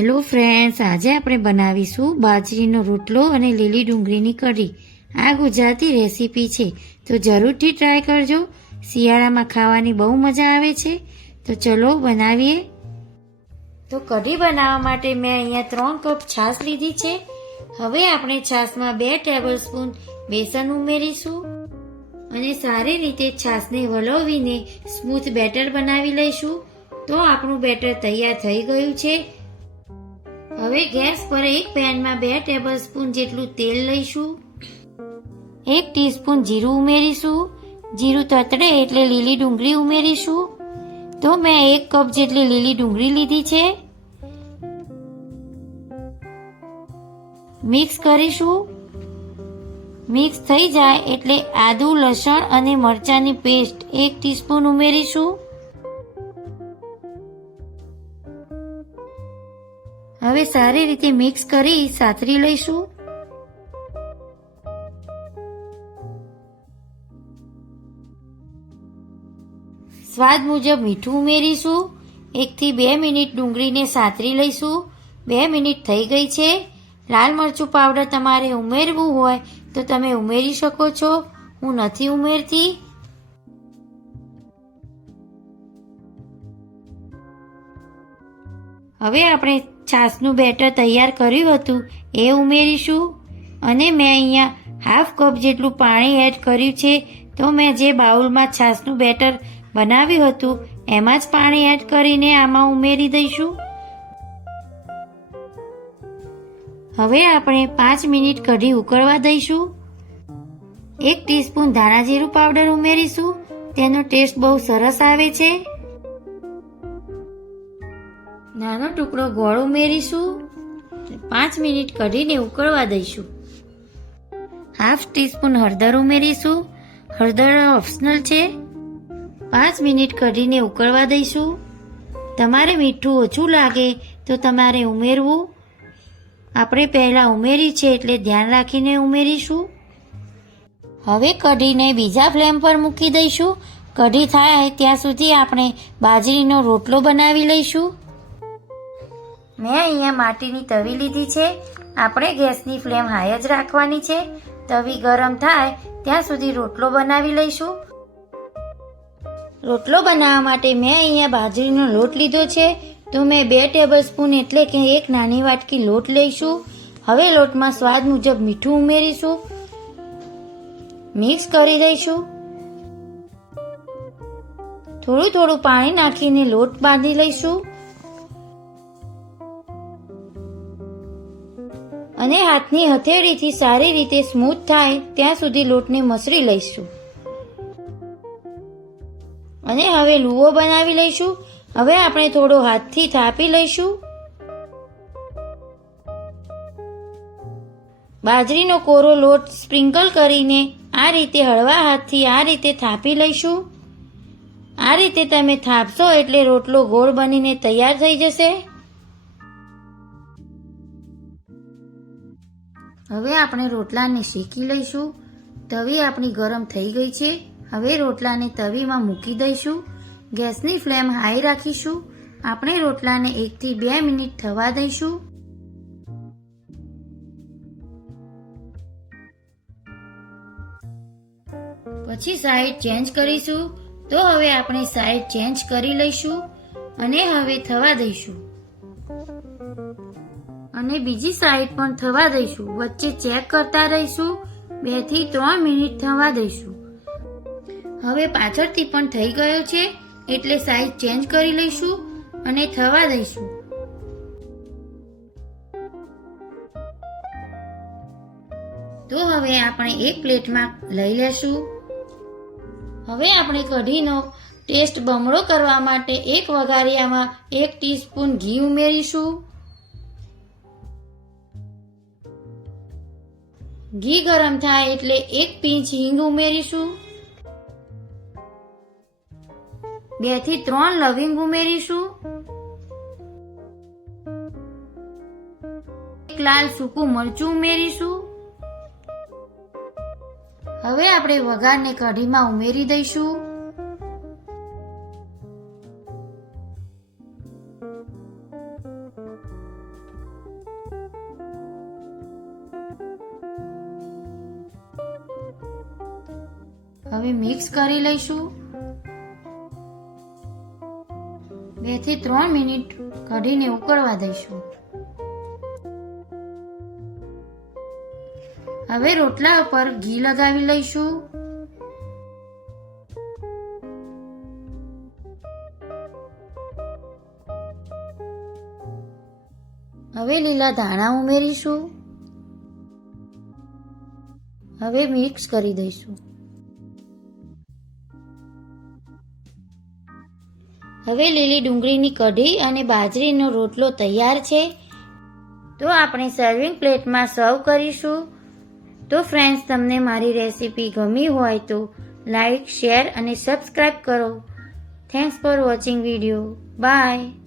Hello friends, આજે આપણે બનાવીશું બાજરીનો રોટલો અને લીલી ડુંગળીની કઢી. આ ગુજરાતી રેસીપી છે, તો જરૂરથી ટ્રાય કરજો. શિયાળામાં ખાવાની બહુ મજા આવે છે. તો ચલો બનાવીએ. તો કઢી બનાવવા માટે મેં અહીંયા 3 કપ છાશ લીધી છે. હવે આપણે છાશમાં 2 ટેબલસ્પૂન બેસન ઉમેરીશું અને સારી રીતે છાશને વલોવીને સ્મૂથ બેટર બનાવી લઈશું. તો આપણું બેટર તૈયાર થઈ ગયું છે. હવે ગેસ પર એક પેનમાં 2 ટેબલસ્પૂન જેટલું તેલ લઈશું. 1 ટીસ્પૂન જીરું ઉમેરીશું. જીરું તતડે એટલે લીલી ડુંગળી ઉમેરીશું. તો મેં 1 કપ જેટલી લીલી ડુંગળી લીધી છે. મિક્સ કરીશું. મિક્સ થઈ જાય એટલે આદુ, લસણ અને મરચાંની પેસ્ટ 1 ટીસ્પૂન ઉમેરીશું. હવે સારી રીતે મિક્સ કરી સાતરી લઈશું. સ્વાદ મુજબ મીઠું ઉમેરીશું. 1 થી 2 મિનિટ ડુંગળીને સાતરી લઈશું. 2 મિનિટ થઈ ગઈ છે. લાલ મરચું પાવડર તમારે ઉમેરવું હોય તો તમે ઉમેરી શકો છો. હું નથી ઉમેરતી. હવે આપણે છાશનું બેટર તૈયાર કર્યું હતું એ ઉમેરીશું અને મેં અહીંયા હાફ કપ જેટલું પાણી એડ કર્યું છે. તો મેં જે બાઉલમાં છાશનું બેટર બનાવ્યું હતું એમાં જ પાણી એડ કરીને આમાં ઉમેરી દઈશું. હવે આપણે 5 મિનિટ કઢી ઉકળવા દઈશું. 1 ટીસ્પૂન ધાણા જીરું પાવડર ઉમેરીશું. તેનો ટેસ્ટ બહુ સરસ આવે છે. નાનો ટુકડો ગોળ ઉમેરીશું. 5 મિનિટ કઢીને ઉકળવા દઈશું. હાફ ટીસ્પૂન હળદર ઉમેરીશું. હળદર ઓપ્શનલ છે. 5 મિનિટ કઢીને ઉકળવા દઈશું. તમારે મીઠું ઓછું લાગે તો તમારે ઉમેરવું. આપણે પહેલાં ઉમેરી છે એટલે ધ્યાન રાખીને ઉમેરીશું. હવે કઢીને બીજા ફ્લેમ પર મૂકી દઈશું. કઢી થાય ત્યાં સુધી આપણે બાજરીનો રોટલો બનાવી લઈશું. મેં અહીંયા માટીની તવી લીધી છે. આપણે ગેસની ફ્લેમ હાઈ જ રાખવાની છે. તવી ગરમ થાય ત્યાં સુધી રોટલો બનાવી લઈશું. રોટલો બનાવવા માટે મેં અહીંયા બાજરીનો લોટ લીધો છે. તો મેં 2 ટેબલસ્પૂન એટલે કે 1 નાની વાટકી લોટ લઈશું. હવે લોટમાં સ્વાદ મુજબ મીઠું ઉમેરીશું. મિક્સ કરી દઈશું. થોડું પાણી નાખીને લોટ બાંધી લઈશું અને હાથની હથેળીથી સારી રીતે સ્મૂથ થાય ત્યાં સુધી લોટને મસળી લઈશું અને હવે લુવો બનાવી લઈશું. હવે આપણે થોડો હાથથી થાપી લઈશું. બાજરીનો કોરો લોટ સ્પ્રિંકલ કરીને આ રીતે હળવા હાથથી આ રીતે થાપી લઈશું. આ રીતે તમે થાપશો એટલે રોટલો ગોળ બનીને તૈયાર થઈ જશે. હવે આપણે રોટલાને શેકી લઈશું. તવી આપણી ગરમ થઈ ગઈ છે. હવે રોટલાને તવીમાં મૂકી દઈશું. ગેસની ફ્લેમ હાઈ રાખીશું. આપણે રોટલાને 1 થી 2 મિનિટ થવા દઈશું. પછી સાઈડ ચેન્જ કરીશું. તો હવે આપણે સાઈડ ચેન્જ કરી લઈશું અને હવે થવા દઈશું અને બીજી સાઈડ પણ થવા દઈશું. વચ્ચે ચેક કરતા રહીશું. 2 થી 3 મિનિટ થવા દઈશું. હવે પાછળથી પણ થઈ ગયો છે એટલે સાઈડ ચેન્જ કરી લઈશું અને થવા દઈશું. તો હવે આપણે એક પ્લેટમાં લઈ લેશું. હવે આપણે કઢીનો ટેસ્ટ બમણો કરવા માટે એક વઘારિયામાં 1 ટીસ્પૂન ઘી ઉમેરીશું. ઘી ગરમ થાય એટલે 1 પિંચ હિંગ ઉમેરીશું. 2 થી 3 લવિંગ ઉમેરીશું. 1 લાલ સૂકું મરચું ઉમેરીશું. હવે આપણે વઘારને કઢીમાં ઉમેરી દઈશું. હવે મિક્સ કરી લઈશું. 2 થી 3 મિનિટ કઢીને ઉકળવા દઈશું. હવે રોટલા ઉપર ઘી લગાવી લઈશું. હવે લીલા ધાણા ઉમેરીશું. હવે મિક્સ કરી દઈશું. હવે લીલી ડુંગળીની કઢી અને બાજરીનો રોટલો તૈયાર છે. તો આપણે સર્વિંગ પ્લેટમાં સર્વ કરીશું. તો ફ્રેન્ડ્સ, તમને મારી રેસીપી ગમી હોય તો લાઈક, શેર અને સબસ્ક્રાઈબ કરો. Thanks for watching video. By.